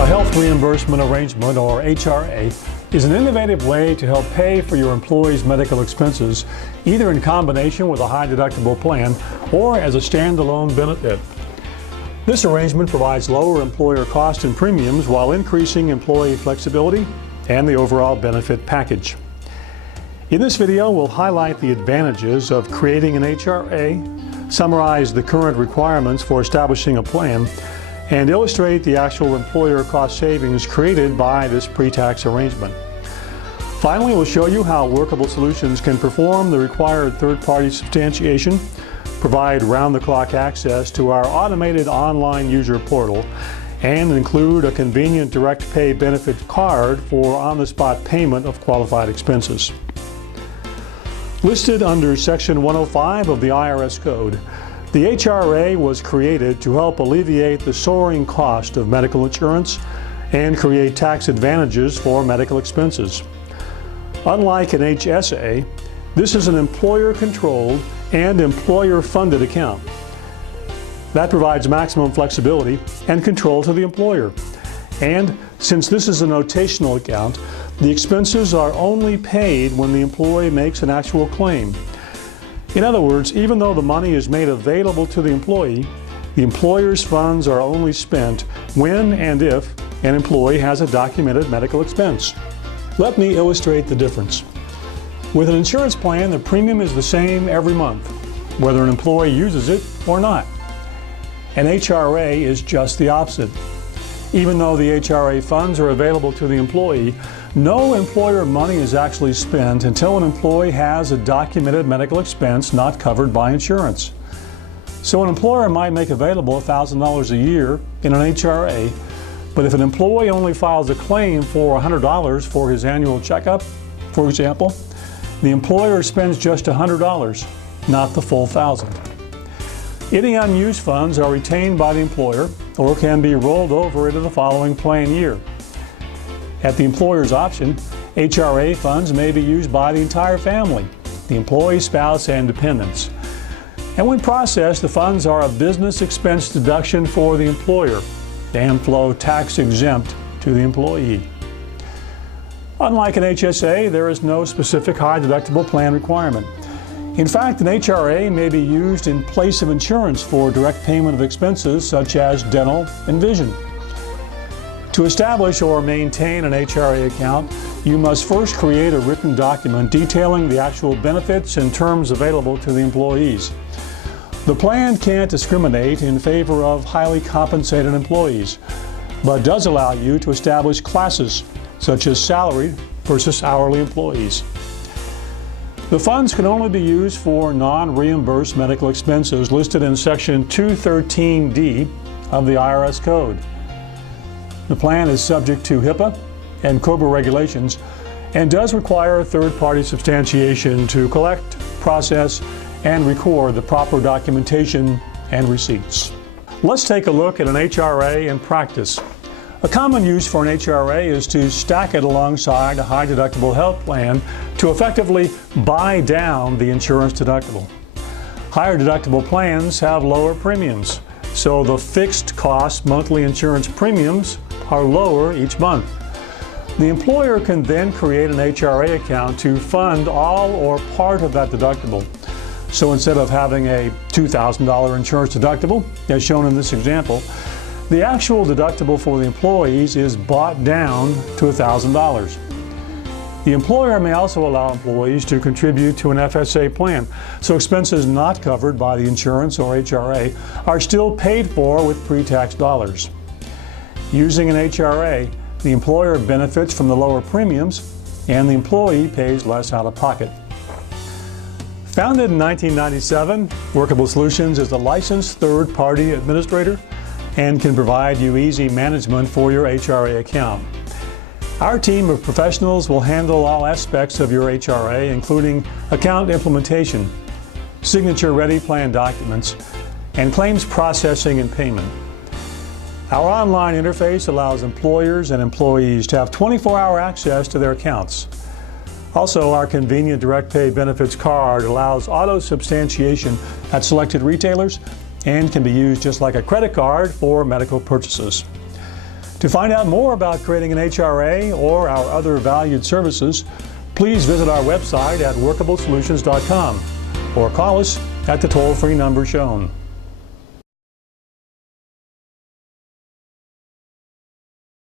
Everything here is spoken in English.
A health reimbursement arrangement, or HRA, is an innovative way to help pay for your employees' medical expenses, either in combination with a high-deductible plan or as a standalone benefit. This arrangement provides lower employer costs and premiums while increasing employee flexibility and the overall benefit package. In this video, we'll highlight the advantages of creating an HRA, summarize the current requirements for establishing a plan, and illustrate the actual employer cost savings created by this pre-tax arrangement. Finally, we'll show you how Workable Solutions can perform the required third-party substantiation, provide round-the-clock access to our automated online user portal, and include a convenient direct pay benefit card for on-the-spot payment of qualified expenses. Listed under Section 105 of the IRS Code, the HRA was created to help alleviate the soaring cost of medical insurance and create tax advantages for medical expenses. Unlike an HSA, this is an employer-controlled and employer-funded account. That provides maximum flexibility and control to the employer. And since this is a notational account, the expenses are only paid when the employee makes an actual claim. In other words, even though the money is made available to the employee, the employer's funds are only spent when and if an employee has a documented medical expense. Let me illustrate the difference. With an insurance plan, the premium is the same every month, whether an employee uses it or not. An HRA is just the opposite. Even though the HRA funds are available to the employee, no employer money is actually spent until an employee has a documented medical expense not covered by insurance. So an employer might make available $1,000 a year in an HRA, but if an employee only files a claim for $100 for his annual checkup, for example, the employer spends just $100, not the full $1,000. Any unused funds are retained by the employer or can be rolled over into the following plan year. At the employer's option, HRA funds may be used by the entire family, the employee, spouse, and dependents. And when processed, the funds are a business expense deduction for the employer and flow tax exempt to the employee. Unlike an HSA, there is no specific high deductible plan requirement. In fact, an HRA may be used in place of insurance for direct payment of expenses such as dental and vision. To establish or maintain an HRA account, you must first create a written document detailing the actual benefits and terms available to the employees. The plan can't discriminate in favor of highly compensated employees, but does allow you to establish classes such as salaried versus hourly employees. The funds can only be used for non-reimbursed medical expenses listed in Section 213D of the IRS Code. The plan is subject to HIPAA and COBRA regulations and does require third-party substantiation to collect, process, and record the proper documentation and receipts. Let's take a look at an HRA in practice. A common use for an HRA is to stack it alongside a high-deductible health plan to effectively buy down the insurance deductible. Higher deductible plans have lower premiums, so the fixed cost monthly insurance premiums are lower each month. The employer can then create an HRA account to fund all or part of that deductible. So instead of having a $2,000 insurance deductible, as shown in this example, the actual deductible for the employees is bought down to $1,000. The employer may also allow employees to contribute to an FSA plan, so expenses not covered by the insurance or HRA are still paid for with pre-tax dollars. Using an HRA, the employer benefits from the lower premiums and the employee pays less out of pocket. Founded in 1997, Workable Solutions is a licensed third-party administrator and can provide you easy management for your HRA account. Our team of professionals will handle all aspects of your HRA, including account implementation, signature-ready plan documents, and claims processing and payment. Our online interface allows employers and employees to have 24-hour access to their accounts. Also, our convenient direct pay benefits card allows auto-substantiation at selected retailers and can be used just like a credit card for medical purchases. To find out more about creating an HRA or our other valued services, please visit our website at workablesolutions.com or call us at the toll-free number shown.